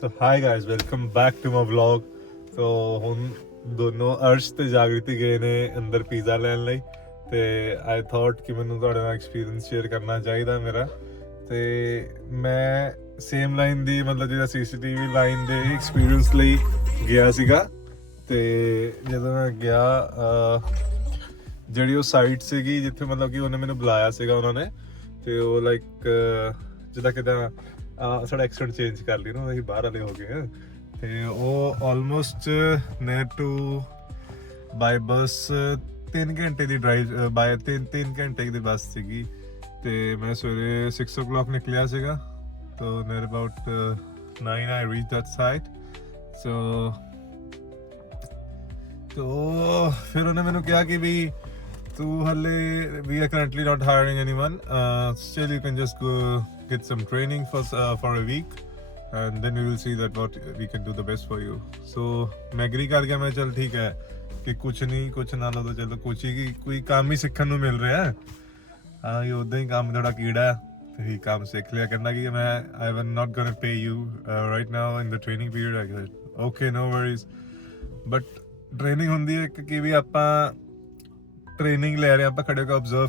So hi guys welcome back to my vlog. So ਹੁਣ ਦੋਨੋਂ ਅਰਸ਼ ਤੇ ਜਾਗ੍ਰਿਤੀ ਗਏ ਨੇ ਅੰਦਰ ਪੀਜ਼ਾ ਲੈਣ ਲਈ ਤੇ ਆਈ ਥੋਟ ਕਿ ਮੈਨੂੰ ਤੁਹਾਡੇ ਨਾਲ ਐਕਸਪੀਰੀਅੰਸ ਸ਼ੇਅਰ ਕਰਨਾ ਚਾਹੀਦਾ ਮੇਰਾ। ਤੇ ਮੈਂ ਸੇਮ ਲਾਈਨ ਦੀ ਮਤਲਬ ਜਿਹੜਾ CCTV ਲਾਈਨ ਦੇ ਐਕਸਪੀਰੀਅੰਸ ਲਈ ਗਿਆ ਸੀਗਾ। ਤੇ ਜਦੋਂ ਮੈਂ ਗਿਆ ਜਿਹੜੀ ਉਹ ਸਾਈਟ ਸੀਗੀ ਜਿੱਥੇ ਮਤਲਬ ਕਿ ਉਹਨੇ ਮੈਨੂੰ ਬੁਲਾਇਆ ਸੀਗਾ ਉਹਨਾਂ ਨੇ, ਤੇ ਉਹ ਲਾਈਕ ਜਿੱਦਾਂ ਕਿਦਾਂ ਸਾਡਾ ਐਕਸੈਂਟ ਚੇਂਜ ਕਰ ਲਈ ਨਾ, ਅਸੀਂ ਬਾਹਰ ਵਾਲੇ ਹੋ ਗਏ। ਤੇ ਉਹ ਆਲਮੋਸਟ ਨੀਅਰ ਟੂ ਬਾਈ ਬੱਸ 3 ਘੰਟੇ ਦੀ ਡਰਾਈਵ, ਬਾਈ 3 ਘੰਟੇ ਦੀ ਬੱਸ ਸੀਗੀ। ਤੇ ਮੈਂ ਸਵੇਰੇ 6 o'clock ਨਿਕਲਿਆ ਸੀਗਾ, ਤਾਂ near about 9 I reached that site। ਸੋ ਫਿਰ ਉਹਨੇ ਮੈਨੂੰ ਕਿਹਾ ਕਿ ਵੀ ਤੂੰ ਹਲੇ we are currently not hiring anyone, still you can just go get some training for a week and then we will see that what we can do the best for you। so मैं agree कर गया। मैं चल ठीक है कि कुछ ना लो तो चलो कुछ ही कोई काम ही सीखने ਨੂੰ ਮਿਲ ਰਿਹਾ। ਹਾਂ ਇਹ ਉਦਾਂ ਹੀ ਕੰਮ ਥੋੜਾ ਕੀੜਾ ਤੇ ਹੀ ਕੰਮ ਸਿੱਖ ਲਿਆ। ਕਹਿੰਦਾ ਕਿ ਮੈਂ I will not gonna pay you right now in the training period। I said okay no worries, but training ਹੁੰਦੀ ਹੈ ਕਿ ਵੀ ਆਪਾਂ ਟ੍ਰੇਨਿੰਗ ਲੈ ਰਹੇ ਆਪਾਂ ਖੜੇ ਹੋ ਕੇ ਅਬਜ਼ਰਵ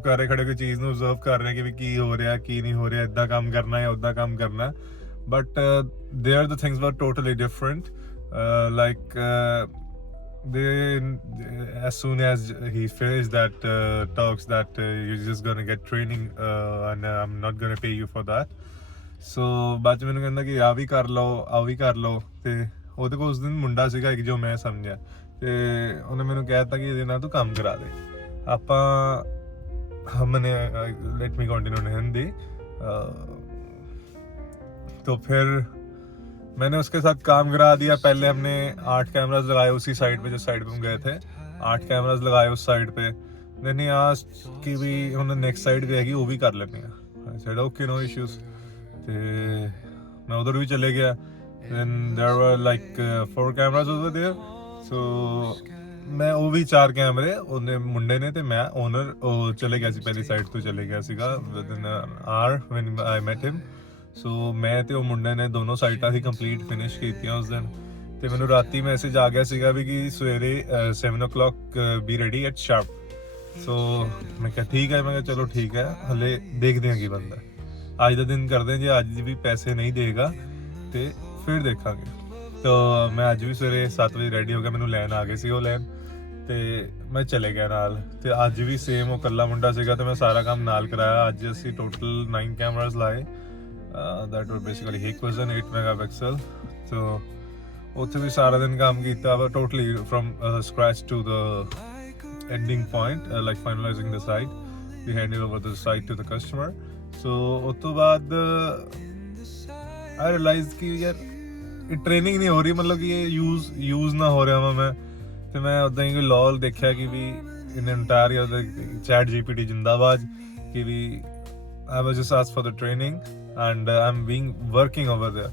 ਕਰ ਰਹੇ, ਖੜੇ ਹੋ ਕੇ ਚੀਜ਼ ਨੂੰ ਅਬਜ਼ਰਵ ਕਰ ਰਹੇ ਕਿ ਵੀ ਕੀ ਹੋ ਰਿਹਾ ਕੀ ਨਹੀਂ ਹੋ ਰਿਹਾ, ਇੱਦਾਂ ਕੰਮ ਕਰਨਾ ਜਾਂ ਉੱਦਾਂ ਕੰਮ ਕਰਨਾ। ਬਟ ਦੇਅਰ ਦ ਥਿੰਗਸ ਵਰ totally different. Like they as soon as he finished that talks that you're just gonna get training and I'm not gonna pay you for that। so ਬਾਅਦ ਚ ਮੈਨੂੰ ਕਹਿੰਦਾ ਕਿ ਆ ਵੀ ਕਰ ਲਓ ਤੇ ਉਹਦੇ ਕੋਲ ਉਸ ਦਿਨ ਮੁੰਡਾ ਸੀਗਾ ਇੱਕ ਜੋ ਮੈਂ ਸਮਝਿਆ, ਤੇ ਉਹਨੇ ਮੈਨੂੰ ਕਹਿ ਦਿੱਤਾ ਕਿ ਇਹਦੇ ਨਾਲ ਤੂੰ ਕੰਮ ਕਰਾ ਦੇ। ਆਪਾਂ हमने let me continue in Hindi. तो फिर मैंने उसके साथ काम करा दिया। पहले हमने 8 कैमरास लगाए उसी साइड पे, जिस साइड पे हम गए थे 8 कैमरास लगाए उस साइड पे। देन ही आस्क्ड कि भी उन्होंने नेक्स्ट साइड भी हैगी वो भी कर लेनी है। I said okay no issues. ते मैं उधर भी चले गया। Then there were like 4 cameras over there. So ਮੈਂ ਉਹ ਵੀ 4 ਕੈਮਰੇ ਉਹਨੇ ਮੁੰਡੇ ਨੇ ਤੇ ਮੈਂ ਓਨਰ ਉਹ ਚਲੇ ਗਿਆ ਸੀ, ਪਹਿਲੀ ਸਾਈਡ ਤੋਂ ਚਲੇ ਗਿਆ ਸੀਗਾ within hour when I met him. So ਮੈਂ ਤੇ ਉਹ ਮੁੰਡੇ ਨੇ ਦੋਨੋਂ ਸਾਈਟਾਂ ਹੀ ਕੰਪਲੀਟ ਫਿਨਿਸ਼ ਕੀਤੀਆਂ ਉਸ ਦਿਨ। ਤੇ ਮੈਨੂੰ ਰਾਤੀ ਮੈਸੇਜ ਆ ਗਿਆ ਸੀਗਾ ਵੀ ਕਿ ਸਵੇਰੇ 7 o'clock be ready at sharp. So ਮੈਂ ਕਿਹਾ ਠੀਕ ਹੈ, ਮੈਂ ਕਿਹਾ ਚਲੋ ਠੀਕ ਹੈ, ਹਲੇ ਦੇਖਦੇ ਹਾਂ ਕੀ ਬਣਦਾ। ਅੱਜ ਦਾ ਦਿਨ ਕਰਦੇ ਹਾਂ, ਜੇ ਅੱਜ ਵੀ ਪੈਸੇ ਨਹੀਂ ਦੇਗਾ ਤੇ ਫਿਰ ਦੇਖਾਂਗੇ। ਤਾਂ ਮੈਂ ਅੱਜ ਵੀ ਸਵੇਰੇ 7 ਵਜੇ ਰੈਡੀ ਹੋ ਗਿਆ, ਮੈਨੂੰ ਲੈਣ ਆ ਗਏ ਸੀ ਉਹ ਲੈਣ, ਤੇ ਮੈਂ ਚਲੇ ਗਿਆ ਨਾਲ। ਤੇ ਅੱਜ ਵੀ ਸੇਮ ਉਹ ਇਕੱਲਾ ਮੁੰਡਾ ਸੀਗਾ ਤੇ ਮੈਂ ਸਾਰਾ ਕੰਮ ਨਾਲ ਕਰਾਇਆ। ਅੱਜ ਅਸੀਂ ਟੋਟਲ 9 ਕੈਮਰਾਸ ਲਾਏ। That was basically Hikvision 8 megapixel। So ਉੱਥੇ ਵੀ ਸਾਰਾ ਦਿਨ ਕੰਮ ਕੀਤਾ ਵਾ totally from scratch to the ending point, like finalising the site. We handle over the site to the customer. So ਉਸ ਤੋਂ ਬਾਅਦ ਆਈ ਰਿਅਲਾਈਜ਼ ਕਿ ਯਾਰ ਇਹ ਟ੍ਰੇਨਿੰਗ ਨਹੀਂ ਹੋ ਰਹੀ, ਮਤਲਬ ਕਿ ਇਹ ਯੂਜ਼ ਨਾ ਹੋ ਰਿਹਾ ਵਾ ਮੈਂ। ਤੇ ਮੈਂ ਉੱਦਾਂ ਹੀ ਕੋਈ ਲੌਲ ਦੇਖਿਆ ਕਿ ਵੀ ਇਨ ਐਂਟਾਇਰ ਉਹਦੇ ਚੈਟ GPT ਜਿੰਦਾਬਾਦ ਕਿ ਵੀ I was just asked for the training and I'm being working over there।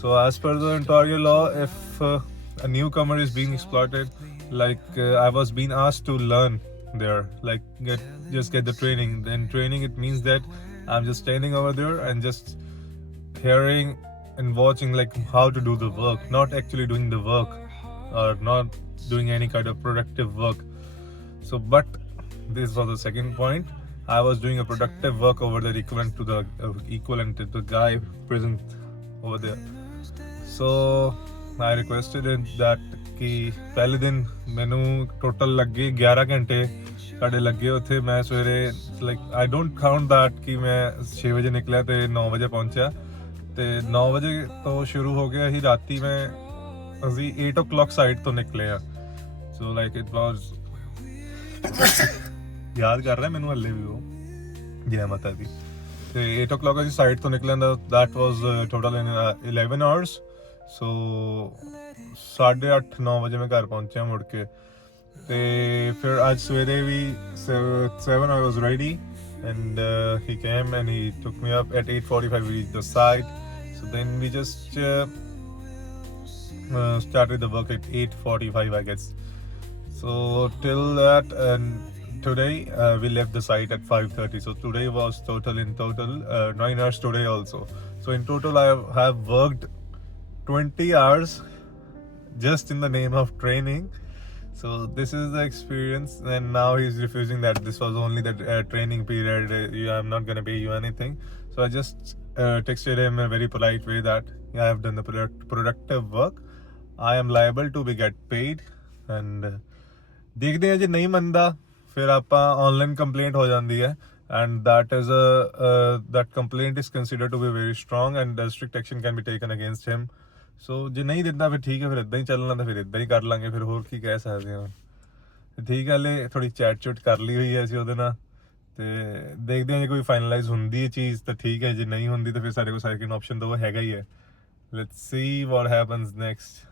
so as per the Ontario law, if a newcomer is being exploited, like I was being asked to learn there, like just get the training. Then training, it means that I'm just standing over there and just hearing and watching like how to do the work, not actually doing the work or not doing any kind of productive work। so but this was the second point, I was doing a productive work over there equivalent to the guy present over there। so I requested it that ਕਿ ਪਹਿਲੇ ਦਿਨ ਮੈਨੂੰ total ਲੱਗੇ 11 ਘੰਟੇ ਸਾਡੇ ਲੱਗੇ ਉੱਥੇ। ਮੈਂ ਸਵੇਰੇ like I don't count that ਕਿ ਮੈਂ 6 ਵਜੇ ਨਿਕਲਿਆ ਤੇ 9 ਵਜੇ ਪਹੁੰਚਿਆ। ਤੇ 9 ਵਜੇ ਤੋਂ ਸ਼ੁਰੂ ਹੋ ਗਿਆ ਸੀ, ਰਾਤੀ ਅਸੀਂ 8 o'clock ਸਾਈਟ ਤੋਂ ਨਿਕਲੇ ਆ। ਸੋ ਲਾਈਕ ਇਟ ਵਾਸ ਯਾਦ ਕਰ ਰਿਹਾ ਮੈਨੂੰ ਹੱਲੇ ਵੀ ਉਹ ਜੈ ਮਾਤਾ ਦੀ। ਤੇ 8 o'clock ਅਸੀਂ ਸਾਈਟ ਤੋਂ ਨਿਕਲੇ, that was total in 11 hours। ਸੋ 8:30 9 ਵਜੇ ਮੈਂ ਘਰ ਪਹੁੰਚਿਆ ਮੁੜ ਕੇ। ਤੇ ਫਿਰ ਅੱਜ ਸਵੇਰੇ ਵੀ 7 I was ready and he came and he took me up at 8:45 we reached the site। so then we just started the work at 8:45 I guess। so till that and today we left the site at 5:30. So today was in total 9 hours today also. So in total I have worked 20 hours just in the name of training. So this is the experience, and now he's refusing that this was only the training period. I'm not going to pay you anything. So I just texted him in a very polite way that I have done the productive work. I am liable to be get paid. And ਦੇਖਦੇ ਹਾਂ ਜੇ ਨਹੀਂ ਮੰਨਦਾ ਫਿਰ ਆਪਾਂ online complaint ਹੋ ਜਾਂਦੀ ਹੈ, and that is that complaint is considered to be very strong and strict action can be taken against him. ਸੋ ਜੇ ਨਹੀਂ ਦਿੰਦਾ ਫਿਰ ਠੀਕ ਹੈ, ਫਿਰ ਇਦਾਂ ਹੀ ਚੱਲਣਾ, ਤਾਂ ਫਿਰ ਇਦਾਂ ਹੀ ਕਰ ਲਾਂਗੇ, ਫਿਰ ਹੋਰ ਕੀ ਕਹਿ ਸਕਦੇ ਹਾਂ। ਠੀਕ ਹੈ, ਹਲੇ ਥੋੜੀ ਚੈਟ ਚੁਟ ਕਰ ਲਈ ਹੋਈ ਹੈ ਅਸੀਂ ਉਹਦੇ ਨਾਲ, ਤੇ ਦੇਖਦੇ ਹਾਂ ਜੇ ਕੋਈ ਫਾਈਨਲਾਈਜ਼ ਹੁੰਦੀ ਹੈ ਚੀਜ਼ ਤਾਂ ਠੀਕ ਹੈ, ਜੇ ਨਹੀਂ ਹੁੰਦੀ ਤਾਂ ਫਿਰ ਸਾਡੇ ਕੋਲ ਸੈਕਿੰਡ ਆਪਸ਼ਨ ਤਾਂ ਉਹ ਹੈਗਾ ਹੀ ਹੈ। Let's see what happens next.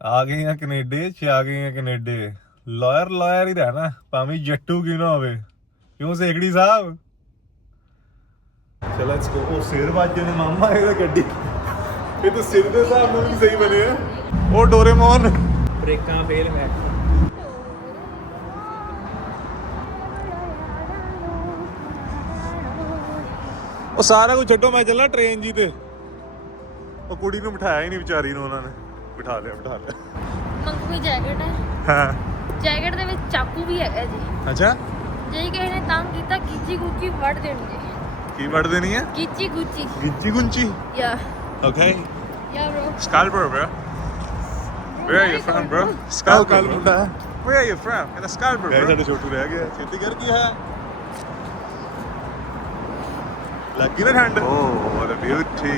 ਆ ਗਏ ਆ ਕੈਨੇਡੇ ਚ, ਆ ਗਏ ਆ ਕੈਨੇਡੇ। ਲਾਇਰ ਹੀ ਰਹਿਣਾ ਭਾਵੇਂ ਜੱਟੂ ਕਿਉਂ ਨਾ ਹੋਵੇ, ਕਿਉਂ ਸੇਖੜੀ ਸਾਹਿਬ। ਚਲੋ ਲੈਟਸ ਗੋ। ਉਹ ਸਿਰ ਵੱਜੇ ਨੇ ਮਾਮਾ ਇਹਦਾ ਗੱਡੀ, ਇਹ ਤਾਂ ਸਿਰ ਦੇ ਹਿਸਾਬ ਨਾਲ ਵੀ ਸਹੀ ਬਣੇ ਆ। ਉਹ ਡੋਰੇਮੋਨ ਬ੍ਰੇਕਾਂ ਫੇਲ ਹੈ। ਉਹ ਸਾਰਾ ਕੁਝ ਛੱਡੋ, ਮੈਂ ਚੱਲਾਂ ਟ੍ਰੇਨ ਜੀ ਤੇ। ਉਹ ਕੁੜੀ ਨੂੰ ਬਿਠਾਇਆ ਹੀ ਨਹੀਂ ਵਿਚਾਰੀ ਨੂੰ, ਉਹਨਾਂ ਨੇ ਬਿਠਾ ਲਿਆ। ਮੰਗਵੀ ਜੈਕਟ ਹੈ। ਹਾਂ, ਜੈਕਟ ਦੇ ਵਿੱਚ ਚਾਕੂ ਵੀ ਹੈਗਾ ਜੀ। ਅੱਛਾ, ਜੇ ਕਿਸੇ ਨੇ ਤੰਗ ਕੀਤਾ ਗੀਚੀ ਗੁੱਚੀ ਵੜ ਦੇਣੀ ਜੀ। ਕੀ ਵੜ ਦੇਣੀ ਹੈ? ਗੀਚੀ ਗੁੱਚੀ। ਗਿੱਚੀ ਗੁੰਚੀ। ਯਾ ਓਕੇ। ਯਾ bro। Scarborough, bro. Where are you from, bro? Scarborough ਮੁੰਡਾ। Where are you from? In Scarborough, bro. ਸਾਡੇ ਛੋਟੂ ਰਹਿ ਗਿਆ, ਛੇਤੀ ਕਰ ਕੀ ਹੈ? ਲੱਗੀ ਨਾ ਠੰਡ? Oh, what a beauty.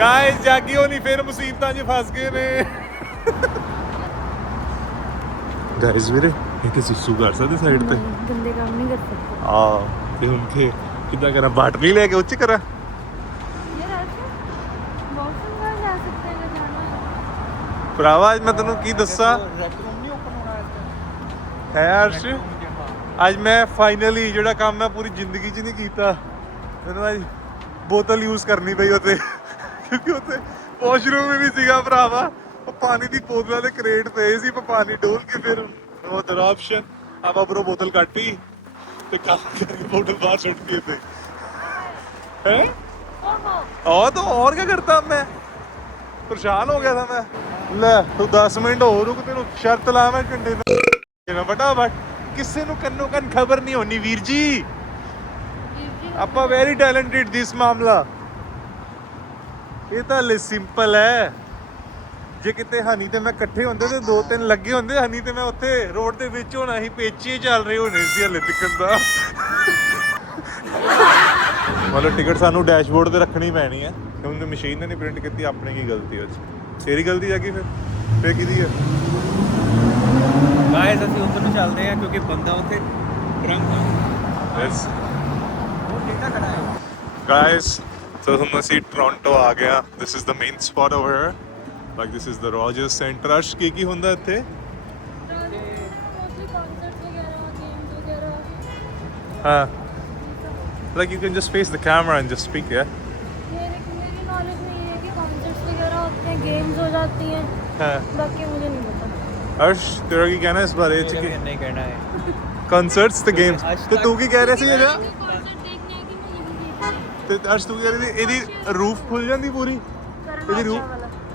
Guys, ਜਾਗਿਓ ਨਹੀਂ, ਫਿਰ ਮੁਸੀਬਤਾਂ 'ਚ ਫਸ ਗਏ ਨੇ। Guys, ਵੀਰੇ ਇਹ ਤੇ ਸੁਸੂ ਕਰ ਸਕਦੇ ਸਾਈਡ ਤੇ? ਗੰਦੇ ਕੰਮ ਨਹੀਂ ਕਰ ਸਕਦੇ। ਆ ਤੇ ਹੁਣ ਤੇ ਕਿੱਦਾਂ ਕਰਾਂ? ਬਾਟਲੀ ਲੈ ਕੇ ਉੱਚ ਕਰਾਂ? ਯਾਰ ਅੱਜ ਬਾਥਰੂਮ ਨਾਲ ਜਾ ਸਕਦੇ ਨੇ ਜਾਣਾ। ਭਰਾਵਾ ਅੱਜ ਮੈਂ ਤੈਨੂੰ ਕੀ ਦੱਸਾਂ ਰੈਸਟਰੂਮ ਨਹੀਂ ਓਪਨ ਹੋਣਾ ਅੱਜ ਹੈ ਅਰਸ਼। ਅੱਜ ਮੈਂ ਫਾਈਨਲੀ ਜਿਹੜਾ ਕੰਮ ਮੈਂ ਪੂਰੀ ਜ਼ਿੰਦਗੀ 'ਚ ਨਹੀਂ ਕੀਤਾ, ਮੈਨੂੰ ਅੱਜ ਬੋਤਲ ਯੂਜ਼ ਕਰਨੀ ਪਈ ਉੱਥੇ, ਕਿਉਂਕਿ ਉੱਥੇ ਵਾਸ਼ਰੂਮ ਵੀ ਨਹੀਂ ਸੀਗਾ ਭਰਾਵਾ। ਉਹ ਪਾਣੀ ਦੀ ਬੋਤਲਾਂ ਦੇ ਕਰੇਟ ਪਏ ਸੀ, ਪਾਣੀ ਡੋਲ ਕੇ ਫਿਰ ਉਹ ਦਰ ਆਪਸ਼ਨ ਆਪਾਂ ਬਰੋ ਬੋਤਲ ਕੱਟੀ ਤੇ ਕੰਮ ਕਰਕੇ ਬੋਤਲ ਬਾਹਰ ਸੁੱਟ ਦਿੱਤੀ थे। हैं? और तो और क्या करता मैं, परेशान हो गया था मैं। ले तू 10 मिनट हो रुक, तेन शर्त ला मैं घंटे फटाफट। किसी ਨੂੰ ਕੰਨੋ ਕੰਨ ਖਬਰ ਨਹੀਂ ਹੋਣੀ ਵੀਰ ਜੀ, ਆਪਾਂ ਵੈਰੀ ਟੈਲੈਂਟਡ ਦਿਸ ਮਾਮਲਾ। ਇਹ ਤਾਂ ਲੈ ਸਿੰਪਲ ਹੈ। ਜੇ ਕਿਤੇ ਹਨੀ ਤੇ ਮੈਂ ਇਕੱਠੇ ਹੁੰਦੇ ਤੇ 2-3 ਲੱਗੇ ਹੁੰਦੇ, ਹਨੀ ਤੇ ਮੈਂ ਉੱਥੇ ਰੋਡ ਦੇ ਵਿੱਚ ਹੋਣਾ ਸੀ, ਪੇਚੇ ਚੱਲ ਰਹੇ ਹੋਣੇ ਸੀ ਹਲੇ ਟਿਕਟ ਦਾ। ਮਤਲਬ ਟਿਕਟ ਸਾਨੂੰ ਡੈਸ਼ਬੋਰਡ ਤੇ ਰੱਖਣੀ ਪੈਣੀ ਹੈ, ਕਿਉਂਕਿ ਮਸ਼ੀਨ ਨੇ ਨਹੀਂ ਪ੍ਰਿੰਟ ਕੀਤੀ। ਆਪਣੀ ਕੀ ਗਲਤੀ ਉਹ 'ਚ? ਤੇਰੀ ਗਲਤੀ ਹੈ ਕਿ ਫਿਰ ਕਿਹਦੀ ਹੈ? ਗਾਇਸ ਅਸੀਂ ਉੱਧਰ ਨੂੰ ਚੱਲਦੇ ਆ ਕਿਉਂਕਿ ਬੰਦਾ ਉੱਥੇ ਰੰਗ ਯੈਸ ਉਹ ਕਿਹੜਾ ਖੜਾ ਹੈ। guys, so ਹੁਣ ਅਸੀਂ ਟੋਰਾਂਟੋ ਆ ਗਏ ਆ। this is the main spot over here, like this is the Rogers Center। Arsh ਕੀ ਹੁੰਦਾ ਇੱਥੇ? ਹਾਂ, like you can just face the camera and just speak, yeah? मेरी नॉलेज में ये है कि कॉन्सर्ट्स वगैरह होते हैं, गेम्स हो जाती हैं, हाँ। बाकी मुझे नहीं पता। अर्श तेरा की कहना है इस बारे च कि ਨਹੀਂ ਕਹਿਣਾ ਹੈ concerts ਤੇ games ਤੇ ਤੂੰ ਕੀ ਕਹਿ ਰਿਹਾ ਸੀ ਇਹਦਾ? कॉन्सर्ट देखने है कि मैं यही देखती ਤੇ ਅਰਸ਼ ਤੂੰ ਕਹਿ ਰਹੀ ਸੀ ਇਹਦੀ ਰੂਫ ਖੁੱਲ ਜਾਂਦੀ ਪੂਰੀ? ਇਹਦੀ हूँ। ਰੂਫ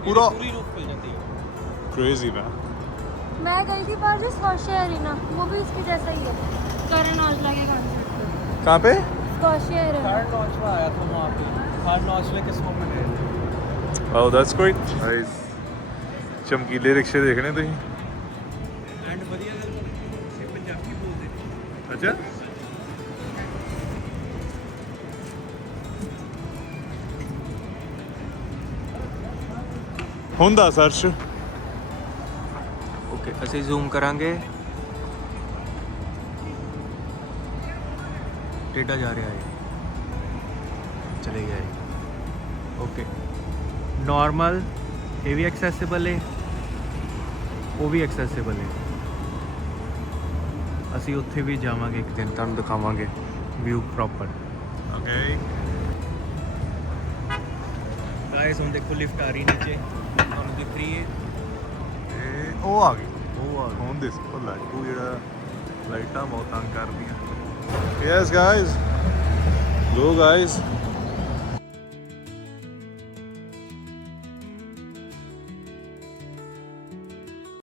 ਪੂਰਾ ਪੂਰੀ ਰੂਪ ਖੁੱਲ ਜਾਂਦੀ ਹੈ। crazy man। मैं गई थी बार स्कॉशिया एरिना, वो भी इसके जैसा ही है। करण औजला के कॉन्सर्ट पे। कहाँ पे? Scotia arena. थर्ड लॉन्च में आया था वहाँ पे, थर्ड लॉन्च में किस में गए थे। Oh, that's great। Guys, ਚਮਕੀਲੇ ਰਿਕਸ਼ੇ ਦੇਖਣੇ ਤੁਸੀਂ? ਐਂਡ ਵਧੀਆ ਗੱਲ ਇਹ ਪੰਜਾਬੀ ਬੋਲਦੇ। ਅੱਛਾ, ਹੁੰਦਾ ਸਰਚ। ਓਕੇ ਅਸੀਂ ਜ਼ੂਮ ਕਰਾਂਗੇ। ਟੇਡਾ ਜਾ ਰਿਹਾ ਹੈ, ਚਲੇ ਗਿਆ ਹੈ। ਓਕੇ ਨਾਰਮਲ ਇਹ ਵੀ ਐਕਸੈਸਿਬਲ ਹੈ, ਉਹ ਵੀ ਐਕਸੈਸਿਬਲ ਹੈ। ਅਸੀਂ ਉੱਥੇ ਵੀ ਜਾਵਾਂਗੇ ਇੱਕ ਦਿਨ, ਤੁਹਾਨੂੰ ਦਿਖਾਵਾਂਗੇ ਵਿਊ ਪ੍ਰੋਪਰ। ਓਕੇ ਗਾਇਸ ਹੁਣ ਦੇਖੋ ਲਿਫਟ ਆ ਰਹੀ ਨੀਚੇ, ਤੁਹਾਨੂੰ ਦਿਖ ਰਹੀ ਹੈ। ਉਹ ਆ ਗਈ, ਉਹ ਆ ਹੁਣ ਦਿਸ ਉਹ ਲਾਗੂ ਜਿਹੜਾ ਲਾਈਟਾਂ ਬਹੁਤ ਤੰਗ ਕਰਦੀਆਂ। ਯੈਸ ਗਾਇਜ਼, ਗੋ ਗਾਇਜ਼।